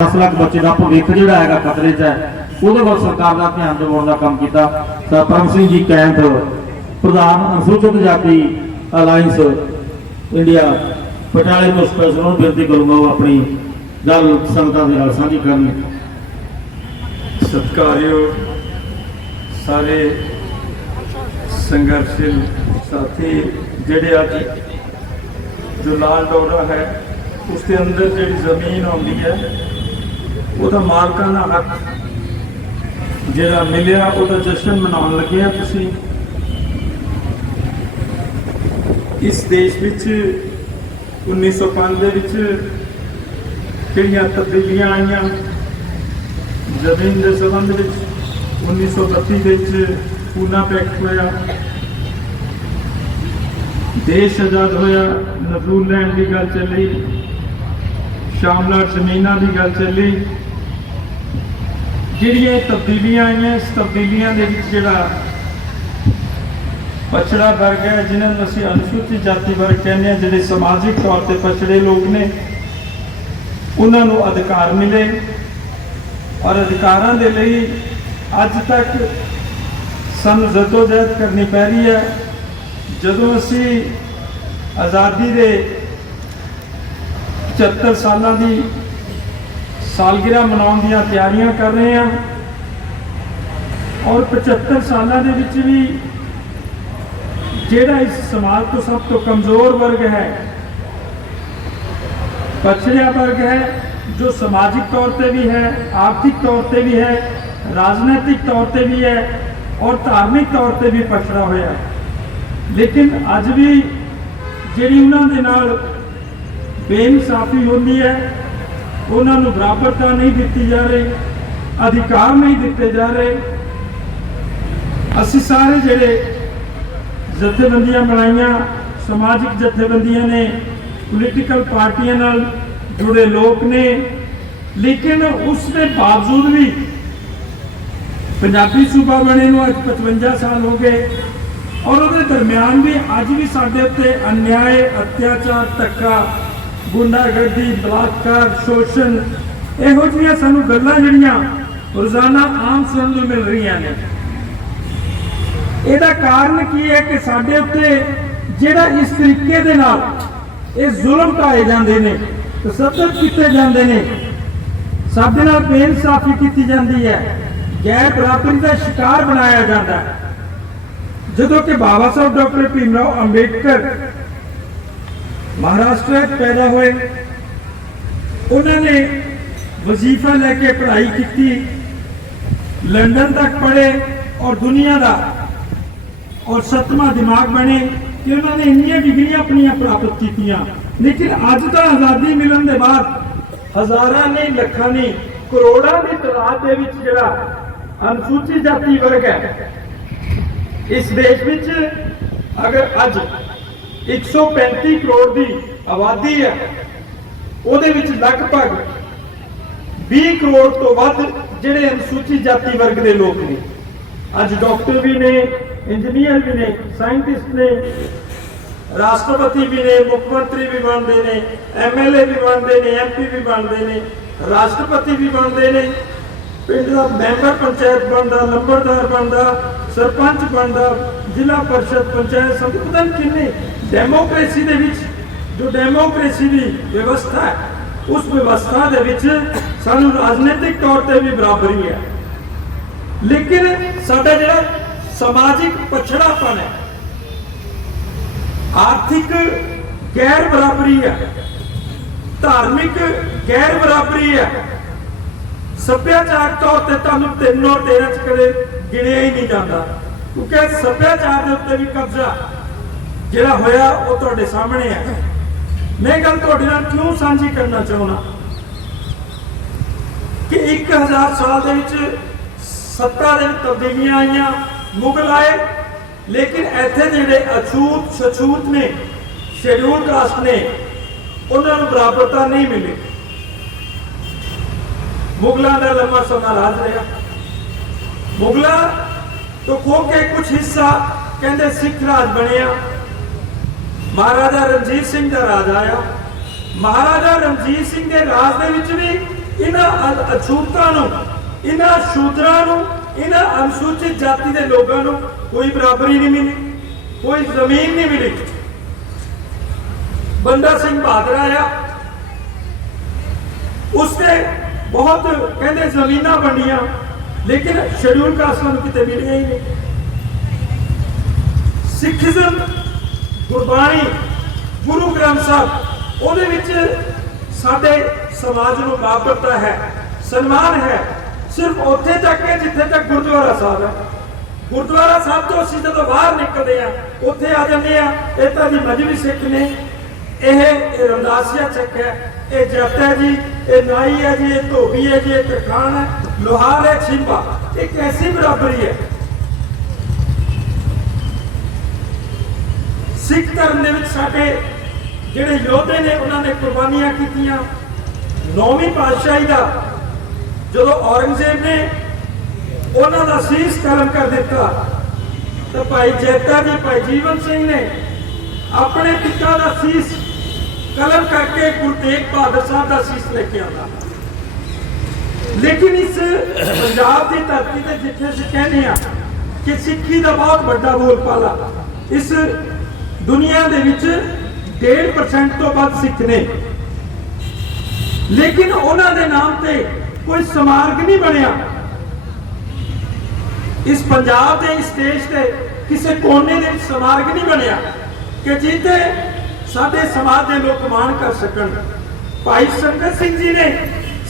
10 लाख बच्चे का भविख जोड़ा है खतरे च है, वो सरकार का ध्यान दिवाने का काम किया। परम सिंह जी कैंथ प्रधान अनुसूचित जाति अलायंस इंडिया पटाले को स्पेशल बेनती करूंगा वो अपनी गल संगतां दे नाल साझी करनी। सत्कारयोग सारे संघर्षशील साथी जेडे अज जो लाल डोरा है उसके अंदर जी जमीन आती है वह मालकाना हक जो मिले वह जश्न मना लगे हैं। तुसी इस देश विच 1905 किहड़ियां तब्दीलियां आईयां जमीन के संबंध में 1932 पूना पैक्ट होया, देश आजाद होया, नजूल लैंड की गल चली, शामला जमीना की गल चली। जिहड़ियां तब्दीलियां आईयां इस तब्दीलियां दे विच जिहड़ा पछड़ा वर्ग है जिन्होंने असीं अनुसूचित जाति वर्ग कहने हैं, जिहड़े समाजिक तौर पर पछड़े लोग ने उन्होंने अधिकार मिले और अधिकारों के लिए अज तक सानूं जदोजहद करनी पै रही है। जदों असी आज़ादी के 75 सालों की सालगिरह मनाने दी तैयारियां कर रहे हैं और 75 सालों के विच भी जिहड़ा इस समाज तो सब तो कमज़ोर वर्ग है, पछड़िया वर्ग है, जो सामाजिक तौर पर भी है, आर्थिक तौर पर भी है, राजनैतिक तौर पर भी है और धार्मिक तौर पर भी पछड़ा होया, लेकिन अज भी जिहड़ी उन्हां दे नाल बेइंसाफी होती है, उन्होंने बराबरता नहीं दी जा रही, अधिकार नहीं दिते जा रहे। असी सारे जिहड़े जथेबंदियां बनाईयां, समाजिक जथेबंदियां ने, पोलीटिकल पार्टियां नाल जुड़े लोग ने, लेकिन उसके बावजूद भी पंजाबी सूबा बने नूं अज 55 साल हो गए और उसके दरम्यान भी अज भी साडे उत्ते अन्याय, अत्याचार, धक्का, गुंडागर्दी, बलात्कार, शोषण इहो जिहियां सानूं गल्लां जिहड़ियां रोजाना आम सुनन नूं मिल रही ने। इहदा कारण की है कि साडे उत्ते जिहड़ा इस तरीके दे नाल ये जुल्म ढाए जांदे ने, तसद्दुद कीते जांदे ने, साडे नाल बेइंसाफी कीती जांदी है, गैर बराबरी का शिकार बनाया जाता है। जदों कि बाबा साहब डॉक्टर भीमराव अंबेडकर महाराष्ट्र पैदा हुए, उन्होंने वजीफा लैके पढ़ाई की, लंदन तक पढ़े और दुनिया का और 7वां दिमाग बने कि उन्होंने इन्नियां डिग्रियां अपनियां प्राप्त कीतियां। लेकिन अज तो आज़ादी मिलने के बाद हज़ारां नहीं, लखां नहीं, करोड़ों की तादाद दे विच जिहड़ा अनुसूचित जाति वर्ग है इस देश विच, अगर अज 135 करोड़ की आबादी है, उहदे विच लगभग 20 करोड़ तो वध जिहड़े अनुसूचित जाति वर्ग के लोग ने। अज डॉक्टर भी ने, इंजीनियर भी ने, साइंटिस्ट ने, राष्ट्रपति भी ने, मुख्यमंत्री भी बनते हैं, MLA भी बनते हैं, MP भी बनते हैं, राष्ट्रपति भी बनते हैं, पिंड का मैंबर पंचायत बनता, लंबरदार बनता, सरपंच बनता, जिला परिषद, पंचायत समिति, पता नहीं किन्ने डेमोक्रेसी दे विच जो डेमोक्रेसी की व्यवस्था है उस व्यवस्था दे विच सानू राजनीतिक तौर पर भी बराबरी है। लेकिन साडा जिहड़ा समाजिक पछड़ापन है, आर्थिक गैर बराबरी है, धार्मिक गैर बराबरी है, सभ्याचार तौर पर तुहानूं 3 और 13 कदे गिणिया ही नहीं जाता, क्योंकि सभ्याचार के उत्ते भी कब्जा जिहड़ा होया वो तुहाडे सामने है। मैं गल तुहाडे नाल क्यों साझी करना चाहुंदा कि 1000 साल दे विच सत्ता दे तब्दीलियां आईयां, मुगल आए, लेकिन इत्थे जिहड़े अछूत छछूत ने, शेड्यूल कास्ट ने, उन्होंने बराबरता नहीं मिली। मुगलों का लंबा समा राज रहा, मुगलों तो खो के कुछ हिस्सा कहते सिख राज बनिया, महाराजा रणजीत सिंह का राज आया, महाराजा रणजीत सिंह के राज दे विच भी इन्हां अछूतां नूं, इन्हां शूदरां नूं, इन्हां अनुसूचित जाति के लोगों को कोई बराबरी नहीं मिली, कोई जमीन नहीं मिली। बंदा सिंह बहादुर आया, उसने बहुत कहते जमीन बनिया, लेकिन शेड्यूल कास्टां नूं किते मिलिया ही नहीं। सिखिज्म गुरबाणी गुरु ग्रंथ साहब ਉਹਦੇ ਵਿੱਚ ਸਾਡੇ समाज ਨੂੰ बाबरता है, सन्मान है, सिर्फ उत्थे तक है जिथे तक गुरुद्वारा साहब है। गुरुद्वारा साहब तो असीं जदों बाहर निकलते हैं उत्थे आ जाते हैं, ये तो जी मजहबी सिख ने, यह रमदासिया सिख है, ये जट है जी, ये नाई है जी, ये धोबी है जी, ये तरखान है, लोहार है, छिंबा। ये कैसी बराबरी है? सिख धर्म के साडे जिहड़े योद्धे ने उन्होंने कुर्बानियां कीतियां। 9वीं पातशाही का जो औरंगजेब ने उन्हों का शीश कलम कर दिता, तो भाई जैता जी, भाई जीवन सिंह ने अपने पिता का शीश कलम करके गुरु तेग बहादुर साहब का शीश लेके आता। लेकिन इस पंजाब की धरती से जिथे असीं कहने कि सिक्खी का बहुत बड़ा बोलबाला, इस दुनिया के 1.5% तो वध सिख ने, लेकिन उन्होंने नाम से कोई स्मारक नहीं बनया। इस पंजाब के इस देश के किसी कोने के स्मारक नहीं बनया कि जिते साडे समाज के लोग मान कर सकन। भाई संगत सिंह जी ने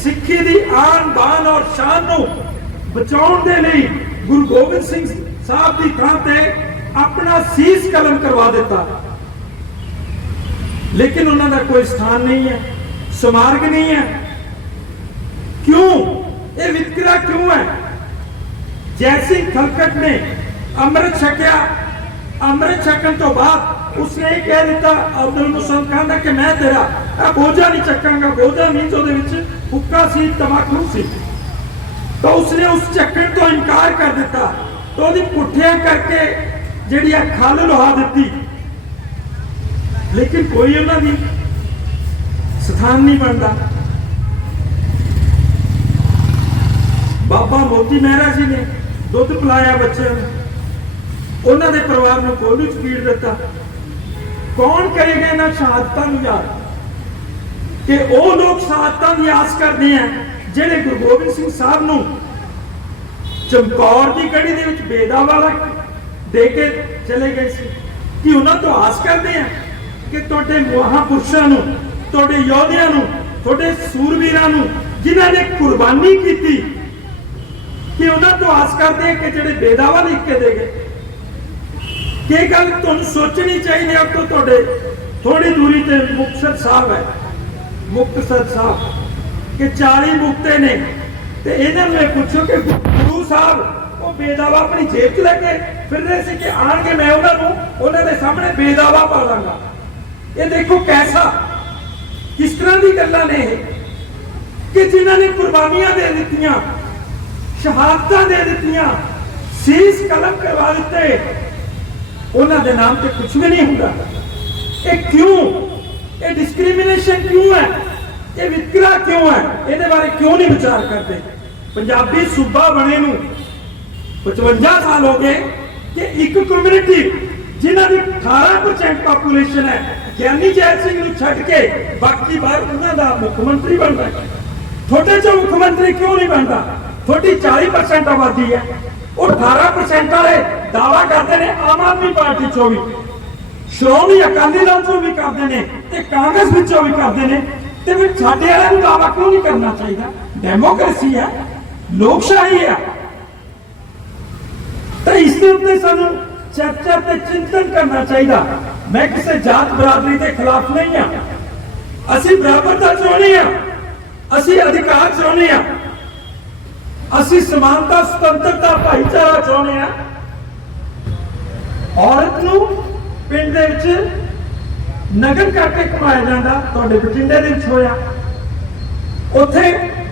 सिक्खी की आन बान और शान को बचाने के लिए गुरु गोबिंद सिंह साहब की थां ते अपना शीश कलम करवा दिता, लेकिन उन्होंने कोई स्थान नहीं है, स्मारक नहीं है। क्यों? ये वितकरा क्यों है? जयसिंह खलकट ने अमृत छकिया, अमृत छकन तो बाद उसने ये कह दिता अब्दुल मुसलम खान कि मैं तेरा बोझा नहीं चकांगा। बोझा नहीं, तो हुक्का सी, तमाकू सी, तो उसने उस चक्कन तो इनकार कर दिता, तो उसकी पुठिया करके जिहड़ी खल लुहा दी, लेकिन कोई उन्होंने स्थान नहीं बनता। बाबा मोती मेहरा जी ने दुध पिलाया बच्चों, उन्होंने परिवार को कॉलेज फीड दिता। कौन करेगा इन्होंने शहादतों याद कि वो लोग शहादतों की आस करते हैं जिहड़े गुरु गोबिंद सिंह साहब नूं चमकौर की गढ़ी दे विच बेदा वाला दे के चले गए सी, कि उन्होंने तो आस करते हैं कि तुहाडे महापुरुषों नूं, तुहाडे योद्धियां नूं, तुहाडे सूरवीरां नूं जिन्हां ने कुर्बानी की थी, कि उन्होंने तो आस करते हैं कि जिहड़े बेदावा लिख के दे गए। कि गल तुहानूं सोचनी चाहिए। अब तो तुहाडे थोड़ी दूरी ते मुक्तसर साहब है, मुक्तसर साहब कि 40 मुक्ते ने, ते इन्हां नूं पुछो कि गुरु साहब वो बेदावा अपनी जेब च लेके फिर रहे थे कि आन के मैं उन्होंने सामने बेदावा पा लांगा। ये देखो कैसा किस तरह की गल्लां ने कि जिन्होंने कुर्बानियां दे दित्तियां, शहादतां दे दित्तियां, शीश कलम करवा दिते, उन्होंने नाम पे कुछ भी नहीं होगा। ये क्यों? ये डिस्क्रिमिनेशन क्यों है? ये वितकरा क्यों है? ये बारे क्यों नहीं विचार करते? पंजाबी सूबा बने नूं 55 साल हो गए कि एक कम्युनिटी जिन्होंने 18% पॉपुलेशन है, ज्ञानी जैल सिंह नूं छड्ड के बाकी बाहर उन्हां दा मुख्यमंत्री बनता है। थोड़े चो मुख्यमंत्री क्यों नहीं बनता? थोड़ी 40% आबादी है, और 18% वाले दावा करते हैं आम आदमी पार्टी चो भी, श्रोमणी अकाली दल चो भी करते हैं, ते कांग्रेस विचों भी करते हैं, ते फिर साडे वालिआं नूं दावा क्यों नहीं करना चाहिए? डेमोक्रेसी है, लोकशाही है। तो इसके उत्ते सानू चर्चा ते चिंतन करना चाहिए। मैं किसी जात बरादरी के खिलाफ नहीं हाँ, असी बराबरता चाहते हैं, असी अधिकार चाहते हैं, असी समानता, स्वतंत्रता, भाईचारा चाहते हैं। औरत नूं पिंड दे विच नगर करके कमाया जाता, तुहाडे बठिंडे दे विच होया। उत्थे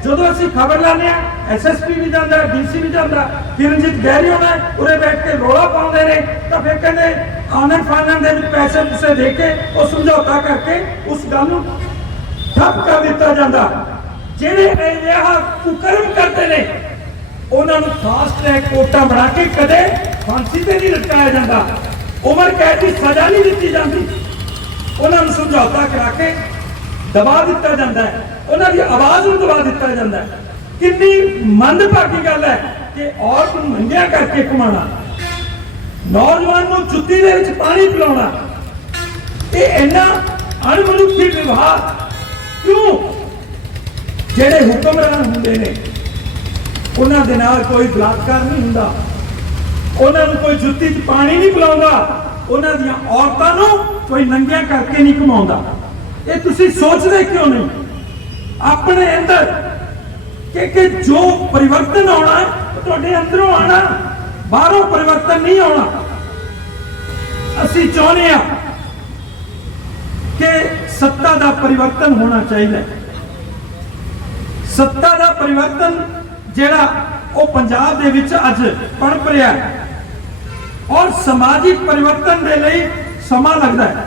जो असी खबर लाने SSP भी जाता, DC भी जाता, किरणजीत गहरी होना उरे बैठ के रोला पाते हैं, तो फिर कहते आनंद फानंद के पैसे पुसे दे के और समझौता करके उस गल ठप कर दिता जाता। ਜਿਹੜੇ ਇਹ ਕੁਕਰਮ ਕਰਦੇ ਨੇ ਉਹਨਾਂ ਨੂੰ ਫਾਸਟ ਟਰੈਕ ਕੋਟਾ ਬਣਾ ਕੇ ਕਦੇ ਫਾਂਸੀ ਤੇ ਨਹੀਂ ਲਟਕਾਇਆ ਜਾਂਦਾ, ਉਮਰ ਕੈਦ ਦੀ ਸਜ਼ਾ ਨਹੀਂ ਦਿੱਤੀ ਜਾਂਦੀ, ਉਹਨਾਂ ਨੂੰ ਸਮਝੌਤਾ ਕਰਾ ਕੇ ਦਬਾ ਦਿੱਤਾ ਜਾਂਦਾ ਹੈ, ਉਹਨਾਂ ਦੀ ਆਵਾਜ਼ ਨੂੰ ਦਬਾ ਦਿੱਤਾ ਜਾਂਦਾ ਹੈ। ਕਿੰਨੀ ਮੰਦਭਾਗੀ ਗੱਲ ਹੈ ਕਿ ਔਰਤ ਨੂੰ ਨੰਗਿਆ ਕਰਕੇ ਘੁਮਾਉਣਾ, ਨੌਜਵਾਨ ਨੂੰ ਜੁੱਤੀ ਦੇ ਵਿੱਚ ਪਾਣੀ ਪਿਲਾਉਣਾ, ਇਹ ਇੰਨਾ ਅਣਮਨੁੱਖੀ ਵਿਵਹਾਰ ਕਿਉਂ? ਜਿਹੜੇ ਹੁਕਮਰਾਨ ਹੁੰਦੇ ਨੇ ਉਹਨਾਂ ਦੇ ਨਾਲ ਕੋਈ ਬਲਾਤਕਾਰ ਨਹੀਂ ਹੁੰਦਾ, ਉਹਨਾਂ ਨੂੰ ਕੋਈ ਜੁੱਤੀ 'ਚ ਪਾਣੀ ਨਹੀਂ ਪਿਲਾਉਂਦਾ, ਉਹਨਾਂ ਦੀਆਂ ਔਰਤਾਂ ਨੂੰ ਕੋਈ ਨੰਗਿਆਂ ਕਰਕੇ ਨਹੀਂ ਘੁਮਾਉਂਦਾ। ਇਹ ਤੁਸੀਂ ਸੋਚਦੇ ਕਿਉਂ ਨਹੀਂ ਆਪਣੇ ਅੰਦਰ ਕਿ ਜੋ ਪਰਿਵਰਤਨ ਆਉਣਾ ਉਹ ਤੁਹਾਡੇ ਅੰਦਰੋਂ ਆਉਣਾ, ਬਾਹਰੋਂ ਪਰਿਵਰਤਨ ਨਹੀਂ ਆਉਣਾ। ਅਸੀਂ ਚਾਹੁੰਦੇ ਹਾਂ ਕਿ ਸੱਤਾ ਦਾ ਪਰਿਵਰਤਨ ਹੋਣਾ ਚਾਹੀਦਾ ਹੈ। ਸੱਤਾ ਦਾ ਪਰਿਵਰਤਨ ਜਿਹੜਾ ਉਹ ਪੰਜਾਬ ਦੇ ਵਿੱਚ ਅੱਜ ਪਣਪ ਰਿਹਾ ਹੈ ਔਰ ਸਮਾਜਿਕ ਪਰਿਵਰਤਨ ਦੇ ਲਈ ਸਮਾਂ ਲੱਗਦਾ ਹੈ।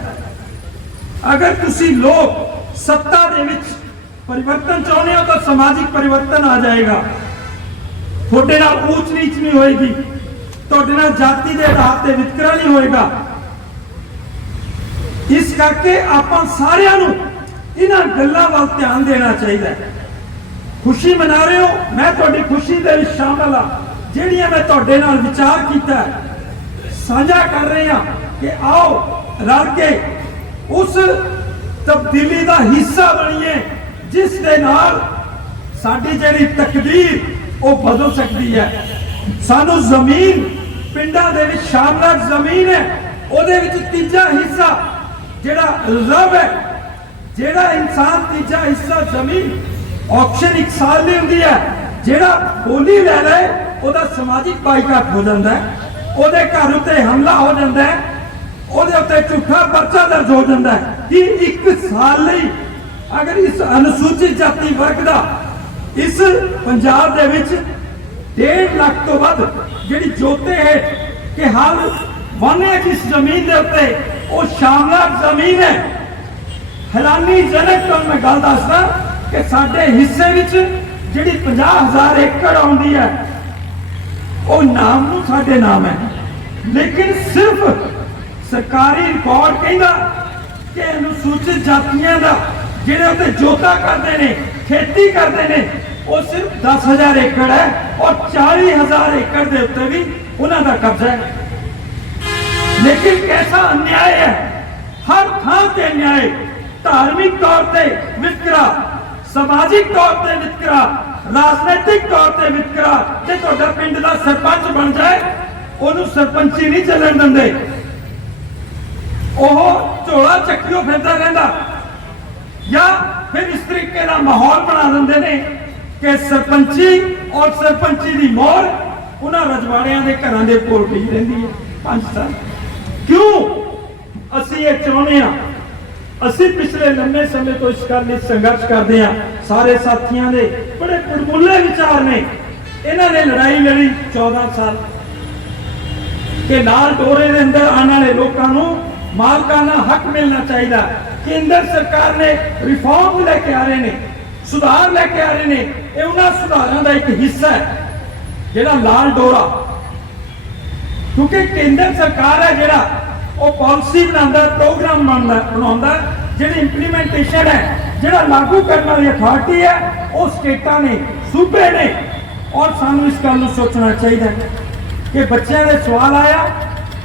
ਅਗਰ ਤੁਸੀਂ ਲੋਕ ਸੱਤਾ ਦੇ ਵਿੱਚ ਪਰਿਵਰਤਨ ਚਾਹੁੰਦੇ ਹੋ ਤਾਂ ਸਮਾਜਿਕ ਪਰਿਵਰਤਨ ਆ ਜਾਏਗਾ। ਤੁਹਾਡੇ ਨਾਲ ਊਚ ਨੀਚ ਨਹੀਂ ਹੋਏਗੀ, ਤੁਹਾਡੇ ਨਾਲ ਜਾਤੀ ਦੇ ਆਧਾਰ ਤੇ ਵਿਤਕਰਾ ਨਹੀਂ ਹੋਏਗਾ। ਇਸ ਕਰਕੇ ਆਪਾਂ ਸਾਰਿਆਂ ਨੂੰ ਇਹਨਾਂ ਗੱਲਾਂ ਵੱਲ ਧਿਆਨ ਦੇਣਾ ਚਾਹੀਦਾ ਹੈ। ਖੁਸ਼ੀ ਮਨਾ ਰਹੇ ਹੋ, ਮੈਂ ਤੁਹਾਡੀ ਖੁਸ਼ੀ ਦੇ ਵਿੱਚ ਸ਼ਾਮਲ ਹਾਂ। ਜਿਹੜੀਆਂ ਮੈਂ ਤੁਹਾਡੇ ਨਾਲ ਵਿਚਾਰ ਕੀਤਾ ਸਾਂਝਾ ਕਰ ਰਹੇ ਹਾਂ ਕਿ ਆਓ ਰਲ ਕੇ ਉਸ ਤਬਦੀਲੀ ਦਾ ਹਿੱਸਾ ਬਣੀਏ ਜਿਸ ਦੇ ਨਾਲ ਸਾਡੀ ਜਿਹੜੀ ਤਕਦੀਰ ਉਹ ਬਦਲ ਸਕਦੀ ਹੈ। ਸਾਨੂੰ ਜ਼ਮੀਨ ਪਿੰਡਾਂ ਦੇ ਵਿੱਚ ਸ਼ਾਮਲਾਟ ਜ਼ਮੀਨ ਹੈ, ਉਹਦੇ ਵਿੱਚ ਤੀਜਾ ਹਿੱਸਾ ਜਿਹੜਾ ਰਿਜ਼ਰਵ ਹੈ, ਜਿਹੜਾ ਇਨਸਾਨ ਤੀਜਾ ਹਿੱਸਾ ਜ਼ਮੀਨ ਆਕਸ਼ਨ 1 ਸਾਲ ਦੀ ਹੁੰਦੀ ਹੈ, ਜਿਹੜਾ ਬੋਲੀ ਲੈ ਲੈ ਉਹਦਾ ਸਮਾਜਿਕ ਬਾਈਕਾਟ ਹੋ ਜਾਂਦਾ ਹੈ, ਉਹਦੇ ਘਰ ਉੱਤੇ ਹਮਲਾ ਹੋ ਜਾਂਦਾ ਹੈ, ਉਹਦੇ ਉੱਤੇ ਝੂਠਾ ਪਰਚਾ ਦਰਜ ਹੋ ਜਾਂਦਾ ਹੈ ਕਿ 1 ਸਾਲ ਲਈ ਅਗਰ ਇਸ ਅਨੁਸੂਚਿਤ ਜਾਤੀ ਵਰਗ ਦਾ ਇਸ ਪੰਜਾਬ ਦੇ ਵਿੱਚ 1.5 ਲੱਖ ਤੋਂ ਵੱਧ ਜਿਹੜੀ ਜੋਤੇ ਹੈ ਕਿ ਹਾਲ ਵਾਨੇ ਜਿਸ ਜ਼ਮੀਨ ਦੇ ਉੱਤੇ ਉਹ ਸ਼ਾਮਲਾਟ ਜ਼ਮੀਨ ਹੈ। ਹੈਰਾਨੀਜਨਕ ਤੁਹਾਨੂੰ ਮੈਂ ਗੱਲ ਦੱਸਦਾ ਕਿ ਸਾਡੇ ਹਿੱਸੇ ਵਿੱਚ ਜਿਹੜੀ 50,000 ਏਕੜ ਆਉਂਦੀ ਹੈ ਉਹ ਨਾਮ ਨੂੰ ਸਾਡੇ ਨਾਮ ਹੈ, ਲੇਕਿਨ ਸਿਰਫ ਸਰਕਾਰੀ ਰਿਕਾਰਡ ਕਹਿੰਦਾ ਕਿ ਅਨੁਸੂਚਿਤ ਜਾਤੀਆਂ ਦਾ ਜਿਹੜੇ ਉੱਤੇ ਜੋਤਾ ਕਰਦੇ ਨੇ, ਖੇਤੀ ਕਰਦੇ ਨੇ, ਉਹ ਸਿਰਫ 10,000 ਏਕੜ ਹੈ ਔਰ 40,000 ਏਕੜ ਦੇ ਉੱਤੇ ਵੀ ਉਹਨਾਂ ਦਾ ਕਬਜ਼ਾ ਹੈ। ਲੇਕਿਨ ਕੈਸਾ ਅਨਿਆਏ ਹੈ, ਹਰ ਥਾਂ ਤੇ ਅਨਿਆਏ, ਧਾਰਮਿਕ ਤੌਰ ਤੇ ਵਿਤਕਰਾ, ਸਮਾਜਿਕ ਤੌਰ ਤੇ ਵਿਤਕਰਾ, ਰਾਜਨੀਤਿਕ ਤੌਰ ਤੇ ਵਿਤਕਰਾ। ਜੇ ਤੁਹਾਡਾ ਪਿੰਡ ਦਾ ਸਰਪੰਚ ਬਣ ਜਾਏ ਉਹਨੂੰ ਸਰਪੰਚੀ ਨਹੀਂ ਚੱਲਣ ਦਿੰਦੇ, ਉਹ ਝੋਲਾ ਚੱਕਿਓ ਫਿਰਦਾ ਰਹਿੰਦਾ, ਜਾਂ ਫਿਰ ਇਸ ਤਰੀਕੇ ਦਾ ਮਾਹੌਲ ਬਣਾ ਦਿੰਦੇ ਨੇ ਕਿ ਸਰਪੰਚੀ ਔਰ ਸਰਪੰਚੀ ਦੀ ਮੋਹਰ ਉਹਨਾਂ ਰਜਵਾੜਿਆਂ ਦੇ ਘਰਾਂ ਦੇ ਕੋਲ ਪਈ ਰਹਿੰਦੀ ਹੈ 5 ਸਾਲ। ਕਿਉਂ ਅਸੀਂ ਇਹ ਚਾਹੁੰਦੇ ਹਾਂ? ਅਸੀਂ ਪਿਛਲੇ ਲੰਮੇ ਸਮੇਂ ਤੋਂ ਇਸ ਗੱਲ ਲਈ ਸੰਘਰਸ਼ ਕਰਦੇ ਹਾਂ। ਸਾਰੇ ਸਾਥੀਆਂ ਦੇ ਬੜੇ ਪੜਮੁੱਲੇ ਵਿਚਾਰ ਨੇ। ਇਹਨਾਂ ਨੇ ਲੜਾਈ ਲੜੀ 14 ਸਾਲ ਕਿ ਲਾਲ ਡੋਰੇ ਦੇ ਅੰਦਰ ਆਉਣ ਵਾਲੇ ਲੋਕਾਂ ਨੂੰ ਮਾਲਕਾਨਾ ਹੱਕ ਮਿਲਣਾ ਚਾਹੀਦਾ। ਕੇਂਦਰ ਸਰਕਾਰ ਨੇ ਰਿਫਾਰਮ ਲੈ ਕੇ ਆ ਰਹੇ ਨੇ, ਸੁਧਾਰ ਲੈ ਕੇ ਆ ਰਹੇ ਨੇ। ਇਹ ਉਹਨਾਂ ਸੁਧਾਰਾਂ ਦਾ ਇੱਕ ਹਿੱਸਾ ਹੈ ਜਿਹੜਾ ਲਾਲ ਡੋਰਾ, ਕਿਉਂਕਿ ਕੇਂਦਰ ਸਰਕਾਰ ਹੈ ਜਿਹੜਾ ਉਹ ਪਾਲਿਸੀ ਬਣਾਉਂਦਾ, ਪ੍ਰੋਗਰਾਮ ਬਣਾਉਂਦਾ, ਜਿਹੜੀ ਇੰਪਲੀਮੈਂਟੇਸ਼ਨ ਹੈ, ਜਿਹੜਾ ਲਾਗੂ ਕਰਨ ਵਾਲੀ ਅਥਾਰਟੀ ਹੈ ਉਹ ਸਟੇਟਾਂ ਨੇ, ਸੂਬੇ ਨੇ। ਔਰ ਸਾਨੂੰ ਇਸ ਗੱਲ ਨੂੰ ਸੋਚਣਾ ਚਾਹੀਦਾ ਕਿ ਬੱਚਿਆਂ ਦੇ ਸਵਾਲ ਆਇਆ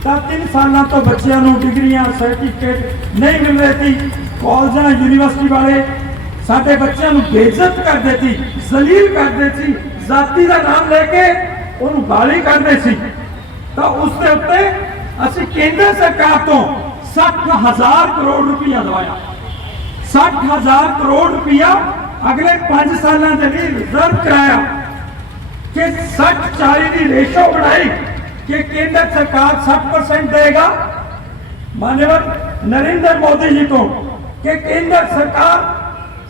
ਤਾਂ 3 ਸਾਲਾਂ ਤੋਂ ਬੱਚਿਆਂ ਨੂੰ ਡਿਗਰੀਆਂ, ਸਰਟੀਫਿਕੇਟ ਨਹੀਂ ਮਿਲ ਰਹੇ ਸੀ। ਕਾਲਜਾਂ, ਯੂਨੀਵਰਸਿਟੀ ਵਾਲੇ ਸਾਡੇ ਬੱਚਿਆਂ ਨੂੰ ਬੇਇੱਜ਼ਤ ਕਰਦੇ ਸੀ, ਜ਼ਲੀਲ ਕਰਦੇ ਸੀ, ਜਾਤੀ ਦਾ ਨਾਮ ਲੈ ਕੇ ਉਹਨੂੰ ਗਾਲੀ ਕੱਢਦੇ ਸੀ। ਤਾਂ ਉਸ ਦੇ ਉੱਤੇ ਅਸੀਂ ਕੇਂਦਰ ਸਰਕਾਰ ਤੋਂ 60,000 ਕਰੋੜ ਰੁਪਇਆ ਦਵਾਇਆ। 60,000 ਕਰੋੜ ਰੁਪਇਆ ਅਗਲੇ 5 ਸਾਲਾਂ ਦੇ ਲਈ ਰਿਜ਼ਰਵ ਕਰਾਇਆ ਕਿ 60-40 ਦੀ ਰੇਸ਼ੋ ਬਣਾਈ कि केंद्र सरकार 60% देगा माननीय नरेंद्र मोदी जी को, कि केंद्र सरकार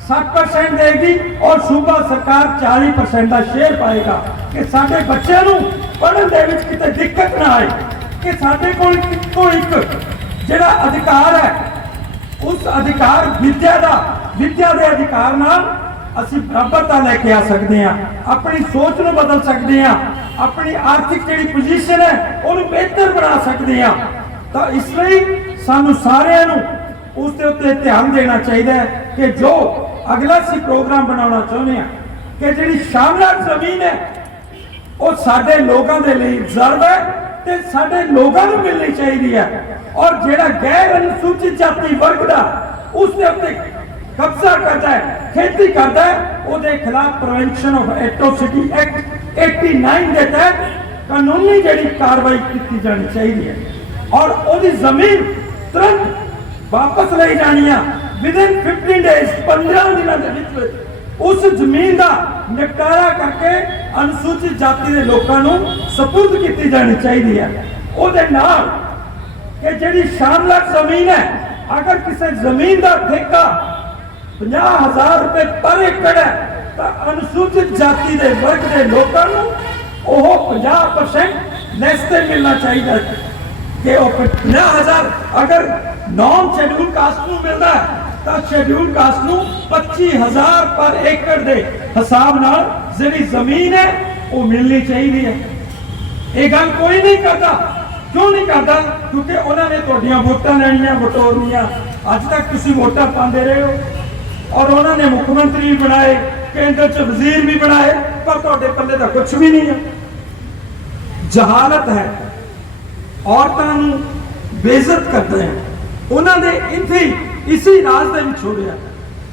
60% देगी और सूबा सरकार 40% का शेयर पाएगा कि साडे बच्चों को पढ़न दे विच किते दिक्कत ना आए, कि साडे कोल इक्को एक जिहड़ा अधिकार है उस अधिकार विद्या दा, विद्या दे अधिकार नाल ਅਸੀਂ ਬਰਾਬਰਤਾ ਲੈ ਕੇ ਆ ਸਕਦੇ ਹਾਂ, ਆਪਣੀ ਸੋਚ ਨੂੰ ਬਦਲ ਸਕਦੇ ਹਾਂ, ਆਪਣੀ ਆਰਥਿਕ ਜਿਹੜੀ ਪੋਜੀਸ਼ਨ ਹੈ ਉਹਨੂੰ ਬਿਹਤਰ ਬਣਾ ਸਕਦੇ ਹਾਂ। ਤਾਂ ਇਸ ਲਈ ਸਾਨੂੰ ਸਾਰਿਆਂ ਨੂੰ ਉਸ ਦੇ ਉੱਤੇ ਧਿਆਨ ਦੇਣਾ ਚਾਹੀਦਾ ਹੈ ਕਿ ਜੋ ਅਗਲਾ ਅਸੀਂ ਪ੍ਰੋਗਰਾਮ ਬਣਾਉਣਾ ਚਾਹੁੰਦੇ ਹਾਂ ਕਿ ਜਿਹੜੀ ਸ਼ਾਮਲਾਟ ਜ਼ਮੀਨ ਹੈ ਉਹ ਸਾਡੇ ਲੋਕਾਂ ਦੇ ਲਈ ਰਿਜ਼ਰਵ ਹੈ ਤੇ ਸਾਡੇ ਲੋਕਾਂ ਨੂੰ ਮਿਲਣੀ ਚਾਹੀਦੀ ਹੈ। ਔਰ ਜਿਹੜਾ ਗੈਰ ਅਨੁਸੂਚਿਤ ਜਾਤੀ ਵਰਗ ਦਾ ਉਸ ਦੇ ਉੱਤੇ ਕਬਜ਼ਾ ਕਰਦਾ ਹੈ, ਖੇਤੀ ਕਰਦਾ ਹੈ, ਉਹਦੇ ਖਿਲਾਫ ਪ੍ਰੀਵੈਂਸ਼ਨ ਆਫ ਐਟ੍ਰੋਸਿਟੀ ਐਕਟ 89 ਦੇ ਤਹਿਤ ਕਾਨੂੰਨੀ ਜਿਹੜੀ ਕਾਰਵਾਈ ਕੀਤੀ ਜਾਣੀ ਚਾਹੀਦੀ ਹੈ ਔਰ ਉਹਦੀ ਜ਼ਮੀਨ ਤੁਰੰਤ ਵਾਪਸ ਲਈ ਜਾਣੀ ਆ ਵਿਦਿਨ 15 ਡੇਜ਼ 15 ਦਿਨਾਂ ਦੇ ਵਿੱਚ ਉਸ ਜ਼ਮੀਨ ਦਾ ਨਿਪਟਾਰਾ ਕਰਕੇ ਅਨੁਸੂਚਿਤ ਜਾਤੀ ਦੇ ਲੋਕਾਂ ਨੂੰ ਸਪੁਰਦ ਕੀਤੀ ਜਾਣੀ ਚਾਹੀਦੀ ਹੈ। ਉਹਦੇ ਨਾਲ ਕਿ ਜਿਹੜੀ ਸ਼ਾਮਲਾਟ ਜ਼ਮੀਨ ਹੈ, ਅਗਰ ਕਿਸੇ ਜ਼ਮੀਨ ਦਾ ਠੇਕਾ 50,000 ਰੁਪਏ ਪਰ ਏਕੜ ਹੈ ਤਾਂ ਅਨੁਸੂਚਿਤ ਜਾਤੀ ਦੇ ਵਰਗ ਦੇ ਲੋਕਾਂ ਨੂੰ ਉਹ 50% ਲੈਸ ਤੇ ਮਿਲਣਾ ਚਾਹੀਦਾ ਹੈ ਕਿ ਉਹ 50,000 ਅਗਰ ਨੌਨ ਸ਼ੈਡਿਊਲ ਕਾਸਟ ਨੂੰ ਮਿਲਦਾ ਹੈ ਤਾਂ ਸ਼ੈਡਿਊਲ ਕਾਸਟ ਨੂੰ 25,000 ਪਰ ਏਕੜ ਦੇ ਹਿਸਾਬ ਨਾਲ ਜਿਹੜੀ ਜ਼ਮੀਨ ਹੈ ਉਹ ਮਿਲਣੀ ਚਾਹੀਦੀ ਹੈ। ਇਹ ਗੱਲ ਕੋਈ ਨਹੀਂ ਕਰਦਾ। ਕਿਉਂ ਨਹੀਂ ਕਰਦਾ? ਕਿਉਂਕਿ ਉਹਨਾਂ ਨੇ ਤੁਹਾਡੀਆਂ ਵੋਟਾਂ ਲੈਣੀਆਂ, ਵਟੋਰਨੀਆਂ। ਅੱਜ ਤੱਕ ਤੁਸੀਂ ਵੋਟਾਂ ਪਾਉਂਦੇ ਰਹੇ ਹੋ ਔਰ ਉਹਨਾਂ ਨੇ ਮੁੱਖ ਮੰਤਰੀ ਵੀ ਬਣਾਏ, ਕੇਂਦਰ 'ਚ ਵਜ਼ੀਰ ਵੀ ਬਣਾਏ, ਪਰ ਤੁਹਾਡੇ ਪੱਲੇ ਦਾ ਕੁਝ ਵੀ ਨਹੀਂ ਹੈ। ਜਹਾਲਤ ਹੈ, ਔਰਤਾਂ ਨੂੰ ਬੇਇੱਜ਼ਤ ਕਰਦੇ ਹਨ। ਉਹਨਾਂ ਦੇ ਇੱਥੇ ਇਸੇ ਰਾਜ ਦੇ ਵਿੱਚ ਹੋ ਰਿਹਾ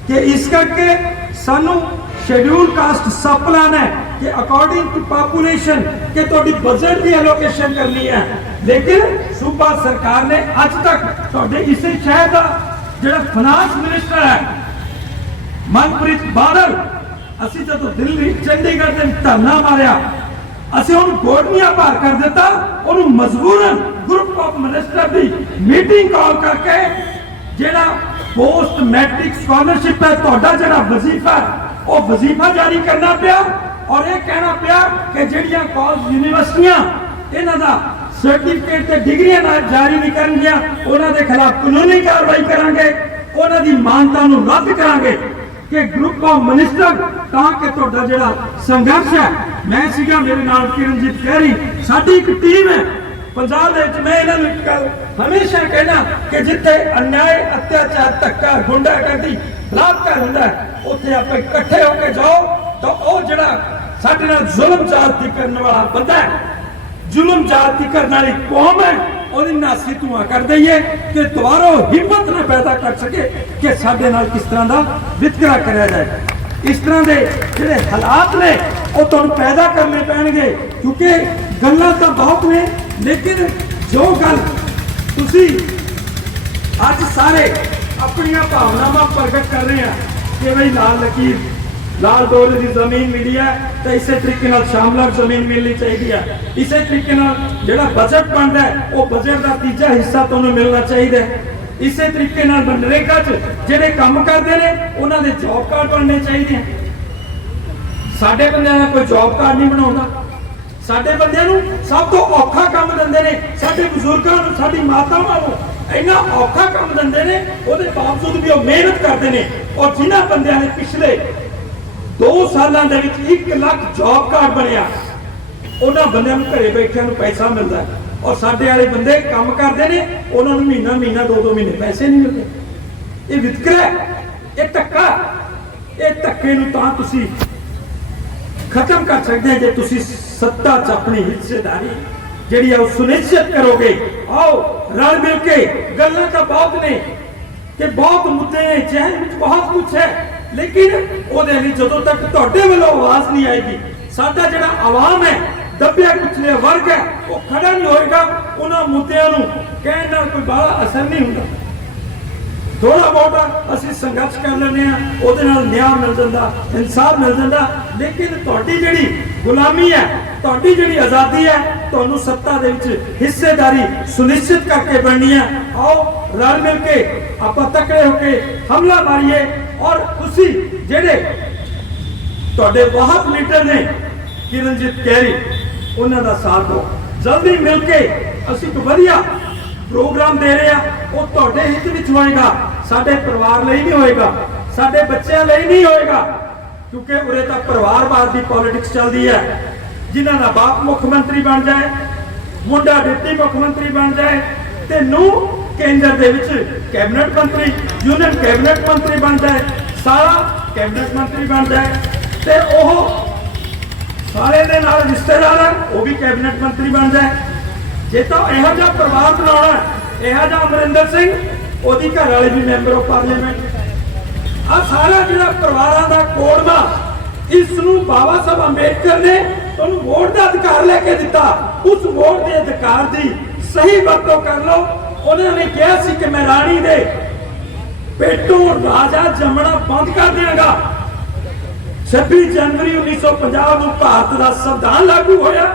ਕਿ ਇਸ ਕਰਕੇ ਸਾਨੂੰ ਸ਼ੈਡਿਊਲ ਕਾਸਟ ਸਬ ਪਲਾਨ ਹੈ ਕਿ ਅਕੋਰਡਿੰਗ ਟੂ ਪਾਪੂਲੇਸ਼ਨ ਕਿ ਤੁਹਾਡੀ ਬਜਟ ਦੀ ਐਲੋਕੇਸ਼ਨ ਕਰਨੀ ਹੈ। ਲੇਕਿਨ ਸੂਬਾ ਸਰਕਾਰ ਨੇ ਅੱਜ ਤੱਕ ਤੁਹਾਡੇ ਇਸੇ ਸ਼ਹਿਰ ਦਾ ਜਿਹੜਾ ਫਾਈਨਾਂਸ ਮਿਨਿਸਟਰ ਹੈ ਮਨਪ੍ਰੀਤ ਬਾਦਲ, ਅਸੀਂ ਜਦੋਂ ਦਿੱਲੀ ਚੰਡੀਗੜ੍ਹ ਦੇ ਧਰਨਾ ਮਾਰਿਆ, ਅਸੀਂ ਉਹਨੂੰ ਗੋਡਨੀਆਂ ਭਾਰ ਕਰ ਦਿੱਤਾ, ਉਹਨੂੰ ਮਜਬੂਰਨ group of minister the meeting ਕਾਲ ਕਰਕੇ ਜਿਹੜਾ ਪੋਸਟ ਮੈਟ੍ਰਿਕ ਸਕਾਲਰਸ਼ਿਪ ਹੈ ਤੁਹਾਡਾ ਜਿਹੜਾ ਵਜ਼ੀਫਾ ਉਹ ਵਜ਼ੀਫਾ ਜਾਰੀ ਕਰਨਾ ਪਿਆ ਔਰ ਇਹ ਕਹਿਣਾ ਪਿਆ ਕਿ ਜਿਹੜੀਆਂ ਕਾਲਜ ਯੂਨੀਵਰਸਿਟੀਆਂ ਇਹਨਾਂ ਦਾ ਸਰਟੀਫਿਕੇਟ ਤੇ ਡਿਗਰੀਆਂ ਨਾਲ ਜਾਰੀ ਨਹੀਂ ਕਰਨਗੀਆਂ ਉਹਨਾਂ ਦੇ ਖਿਲਾਫ ਕਾਨੂੰਨੀ ਕਾਰਵਾਈ ਕਰਾਂਗੇ, ਉਹਨਾਂ ਦੀ ਮਾਨਤਾ ਨੂੰ ਰੱਦ ਕਰਾਂਗੇ ਕਿ ਗਰੁੱਪ ਆਫ ਮਿਨਿਸਟਰ ਤਾਂ ਕਿ ਤੁਹਾਡਾ ਜਿਹੜਾ ਸੰਘਰਸ਼ ਹੈ। ਮੈਂ ਸੀਗਾ, ਮੇਰੇ ਨਾਲ ਕਿਰਨਜੀਤ ਖਹਿਰੀ, ਸਾਡੀ ਇੱਕ ਟੀਮ ਹੈ ਪੰਜਾਬ ਦੇ ਵਿੱਚ। ਮੈਂ ਇਹਨਾਂ ਨੂੰ ਇੱਕ ਗੱਲ ਹਮੇਸ਼ਾ ਕਹਿਣਾ ਕਿ ਜਿੱਥੇ ਅਨਿਆਏ, ਅਤਿਆਚਾਰ, ਧੱਕਾ, ਗੁੰਡਾਗਰਦੀ, ਬਲਾਤਕਾਰ ਹੁੰਦਾ ਹੈ ਉੱਥੇ ਆਪਾਂ ਇਕੱਠੇ ਹੋ ਕੇ ਜਾਓ ਤਾਂ ਉਹ ਜਿਹੜਾ ਸਾਡੇ ਨਾਲ ਜ਼ੁਲਮ ਜਾਤੀ ਕਰਨ ਵਾਲਾ ਬੰਦਾ ਹੈ, ਜ਼ੁਲਮ ਜਾਤੀ ਕਰਨ ਵਾਲੀ ਕੌਮ ਹੈ, ਉਹਦੀ ਨਾਸੀ ਧੂਆਂ ਕਰ ਦਈਏ ਕਿ ਦੁਬਾਰਾ ਹਿੰਮਤ ਨਾ ਪੈਦਾ ਕਰ ਸਕੇ ਕਿ ਸਾਡੇ ਨਾਲ ਕਿਸ ਤਰ੍ਹਾਂ ਦਾ ਵਿਤਕਰਾ ਕਰਿਆ ਜਾਏ। ਇਸ ਤਰ੍ਹਾਂ ਦੇ ਜਿਹੜੇ ਹਾਲਾਤ ਨੇ ਉਹ ਤੁਹਾਨੂੰ ਪੈਦਾ ਕਰਨੇ ਪੈਣਗੇ ਕਿਉਂਕਿ ਗੱਲਾਂ ਤਾਂ ਬਹੁਤ ਨੇ ਲੇਕਿਨ ਜੋ ਗੱਲ ਤੁਸੀਂ ਅੱਜ ਸਾਰੇ ਆਪਣੀਆਂ ਭਾਵਨਾਵਾਂ ਪ੍ਰਗਟ ਕਰ ਰਹੇ ਆ ਕਿ ਬਈ ਲਾਲ ਲਕੀਰ, ਲਾਲ ਦੌਰੇ ਦੀ ਜ਼ਮੀਨ ਮਿਲੀ ਹੈ ਤਾਂ ਇਸੇ ਤਰੀਕੇ ਨਾਲ ਸ਼ਾਮਲਾਟ ਜ਼ਮੀਨ ਮਿਲਣੀ ਚਾਹੀਦੀ ਹੈ। ਇਸੇ ਤਰੀਕੇ ਨਾਲ ਜਿਹੜਾ ਬਜਟ ਬਣਦਾ ਹੈ ਉਹ ਬਜਟ ਦਾ ਤੀਜਾ ਹਿੱਸਾ ਤੁਹਾਨੂੰ ਮਿਲਣਾ ਚਾਹੀਦਾ ਹੈ। ਇਸੇ ਤਰੀਕੇ ਨਾਲ ਮਨਰੇਗਾ 'ਚ ਜਿਹੜੇ ਕੰਮ ਕਰਦੇ ਨੇ ਉਹਨਾਂ ਦੇ ਜੌਬ ਕਾਰਡ ਬਣਨੇ ਚਾਹੀਦੇ ਆ। ਸਾਡੇ ਬੰਦਿਆਂ ਦਾ ਕੋਈ ਜੌਬ ਕਾਰਡ ਨਹੀਂ ਬਣਾਉਂਦਾ। ਸਾਡੇ ਬੰਦਿਆਂ ਨੂੰ ਸਭ ਤੋਂ ਔਖਾ ਕੰਮ ਦਿੰਦੇ ਨੇ, ਸਾਡੇ ਬਜ਼ੁਰਗਾਂ ਨੂੰ, ਸਾਡੀ ਮਾਤਾਵਾਂ ਨੂੰ ਇੰਨਾ ਔਖਾ ਕੰਮ ਦਿੰਦੇ ਨੇ, ਉਹਦੇ ਬਾਵਜੂਦ ਵੀ ਉਹ ਮਿਹਨਤ ਕਰਦੇ ਨੇ। ਔਰ ਜਿਨ੍ਹਾਂ ਬੰਦਿਆਂ ਨੇ ਪਿਛਲੇ 2 ਸਾਲਾਂ ਦੇ ਵਿੱਚ 1 ਲੱਖ ਜੌਬ ਕਾਰਡ ਬਣਿਆ, ਉਹਨਾਂ ਬੰਦਿਆਂ ਨੂੰ ਘਰੇ ਬੈਠਿਆਂ ਨੂੰ ਪੈਸਾ ਮਿਲਦਾ ਔਰ ਸਾਡੇ ਵਾਲੇ ਬੰਦੇ ਕੰਮ ਕਰਦੇ ਨੇ, ਉਹਨਾਂ ਨੂੰ ਮਹੀਨਾ 2 ਮਹੀਨੇ ਪੈਸੇ ਨਹੀਂ ਮਿਲਦੇ। ਇਹ ਵਿਤਕਰਾ ਹੈ, ਇਹ ਧੱਕਾ। ਇਹ ਧੱਕੇ ਨੂੰ ਤਾਂ ਤੁਸੀਂ ਖਤਮ ਕਰ ਸਕਦੇ ਜੇ ਤੁਸੀਂ ਸੱਤਾ 'ਚ ਆਪਣੀ ਹਿੱਸੇਦਾਰੀ ਜਿਹੜੀ ਹੈ ਉਹ ਸੁਨਿਸ਼ਚਿਤ ਕਰੋਗੇ। ਆਓ ਰਲ ਮਿਲ ਕੇ, ਗੱਲਾਂ ਤਾਂ ਬਹੁਤ ਨੇ ਕਿ ਬਹੁਤ ਮੁੱਦੇ ਨੇ, ਜ਼ਹਿਨ ਵਿੱਚ ਬਹੁਤ ਕੁਝ ਹੈ, ਲੇਕਿਨ ਉਹਦੇ ਲਈ ਜਦੋਂ ਤੱਕ ਤੁਹਾਡੇ ਵੱਲੋਂ ਆਵਾਜ਼ ਨਹੀਂ ਆਏਗੀ, ਸਾਡਾ ਜਿਹੜਾ ਆਵਾਮ ਹੈ, ਦੱਬਿਆ ਕੁਚਲਿਆ ਵਰਗ ਹੈ, ਉਹ ਖੜਾ ਨਹੀਂ ਹੋਏਗਾ। ਉਹਨਾਂ ਮੁੱਦਿਆਂ ਨੂੰ ਕਹਿਣ ਨਾਲ ਕੋਈ ਬੜਾ ਅਸਰ ਨਹੀਂ ਹੁੰਦਾ। ਥੋੜਾ ਬਹੁਤਾ ਅਸੀਂ ਸੰਘਰਸ਼ ਕਰ ਲੈਂਦੇ ਆ, ਉਹਦੇ ਨਾਲ ਨਿਆਂ ਮਿਲ ਜਾਂਦਾ, ਇਨਸਾਫ ਮਿਲ ਜਾਂਦਾ। ਲੇਕਿਨ ਤੁਹਾਡੀ ਜਿਹੜੀ ਗੁਲਾਮੀ ਹੈ, ਤੁਹਾਡੀ ਜਿਹੜੀ ਆਜ਼ਾਦੀ ਹੈ, ਤੁਹਾਨੂੰ ਸੱਤਾ ਦੇ ਵਿੱਚ ਹਿੱਸੇਦਾਰੀ ਸੁਨਿਸ਼ਚਿਤ ਕਰਕੇ ਬਣਨੀ ਹੈ। ਆਓ ਰਲ ਮਿਲ ਕੇ ਆਪਾਂ ਤਕੜੇ ਹੋ ਕੇ ਹਮਲਾ ਮਾਰੀਏ ਔਰ ਤੁਸੀਂ ਜਿਹੜੇ ਤੁਹਾਡੇ ਵਾਹਕ ਲੀਡਰ ਨੇ ਕਿਰਨਜੀਤ ਖਹਿਰੀ, ਉਹਨਾਂ ਦਾ ਸਾਥ ਦਿਓ। ਜਲਦੀ ਮਿਲ ਕੇ ਅਸੀਂ ਇੱਕ ਵਧੀਆ ਪ੍ਰੋਗਰਾਮ ਦੇ ਰਹੇ ਆ, ਉਹ ਤੁਹਾਡੇ ਹਿੱਤ ਵਿੱਚ ਹੋਏਗਾ, ਸਾਡੇ ਪਰਿਵਾਰ ਲਈ ਨਹੀਂ ਹੋਏਗਾ, ਸਾਡੇ ਬੱਚਿਆਂ ਲਈ ਨਹੀਂ ਹੋਏਗਾ। क्योंकि उरे तो परिवारवाद की पॉलिटिक्स चलती है। जिन्हां दा बाप मुख मंत्री बन जाए, मुंडा डिप्टी मुख मंत्री बन जाए ते नूं केंद्र दे विच कैबिनेट मंत्री, यूनियन कैबिनेट मंत्री बन जाए, सारा कैबिनेट मंत्री बन जाए ते ओह सारे दे नाल रिश्तेदार है वो भी कैबिनेट मंत्री बन जाए। जे तो इहो जिहा परिवार बनाउणा, इहो जिहा अमरिंदर सिंह ओदी घर वाले भी मैंबर ऑफ पार्लीमेंट, आ सारा जिहड़ा परिवारां दा कोड़ वा, इस नूं बाबा साहब अंबेडकर ने तुहानूं वोट दा अधिकार लेके दिता। उस वोट के अधिकार दी सही वरतों कर लो। उन्होंने कहा सी कि मैं राणी दे पेटों राजा जमना बंद कर देंगा। 26 जनवरी 1950 ਨੂੰ ਭਾਰਤ ਦਾ ਸੰਵਿਧਾਨ ਲਾਗੂ ਹੋਇਆ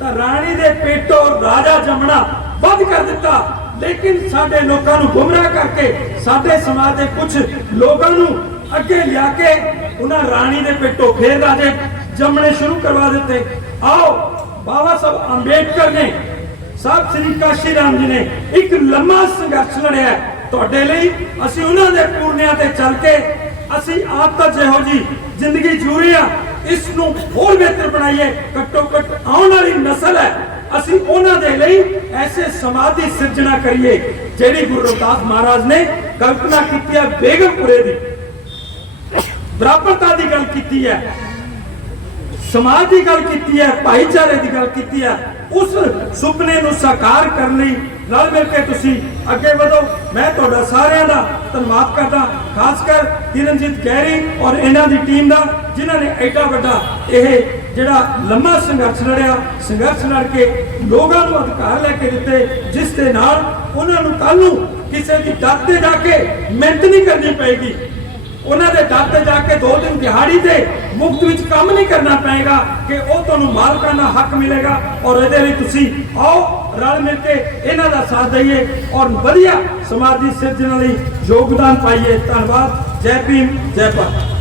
ਤਾਂ ਰਾਣੀ ਦੇ पेटों राजा जमना बंद कर दिता। लेकिन साडे लोगों को गुमराह करके साडे समाज के कुछ लोगों को अगे लिया के उन्हें राणी के पेटों फिर राजे जमने शुरू करवा देते। आओ बाबा साहब अंबेडकर ने, साहब श्री काशी राम जी ने एक लंबा संघर्ष लड़िया तुहाडे लई। असीं उन्हां दे पूर्णियां ते चल के असीं आप तां जिहो जी जिंदगी जी रहे हैं, इसनूं होर बेहतर बनाइए। घट्टो घट आउण वाली नस्ल है, असीं उन्हां दे लई ऐसे समाज की सिरजना करिए जिहड़ी गुरु रविदास महाराज ने कल्पना की है। बेगमपुरे दी बराबरता की गल की है, समाज की गल की है, भाईचारे की गल की है। उस सुपने को साकार करने रल मिल के तुसी अगे बढ़ो। मैं तुहाडा सारिਆਂ ਦਾ धन्यवाद करदा, खासकर किरणजीत गैरी और इन्हां दी टीम का, जिन्हां ने एडा वड्डा यह जिहड़ा लंबा संघर्ष लड़िया, संघर्ष लड़ के लोगों को अधिकार लैके दिते, जिस दे नाल उन्हां नूं कल नूं किसी की दर ते जाके मिहनत नहीं करनी पेगी। उन्होंने दर ते जाके 2 दिन दिहाड़ी से मुफ्त विच काम नहीं करना पेगा कि वो तुहानूं मालकाना हक मिलेगा। और इहदे लई तुसीं आओ रल मिल के इन्हां दा साथ दईए और वधिया समाज की सिरजना लई योगदान पाइए। धन्यवाद। जय भीम, जय भारत।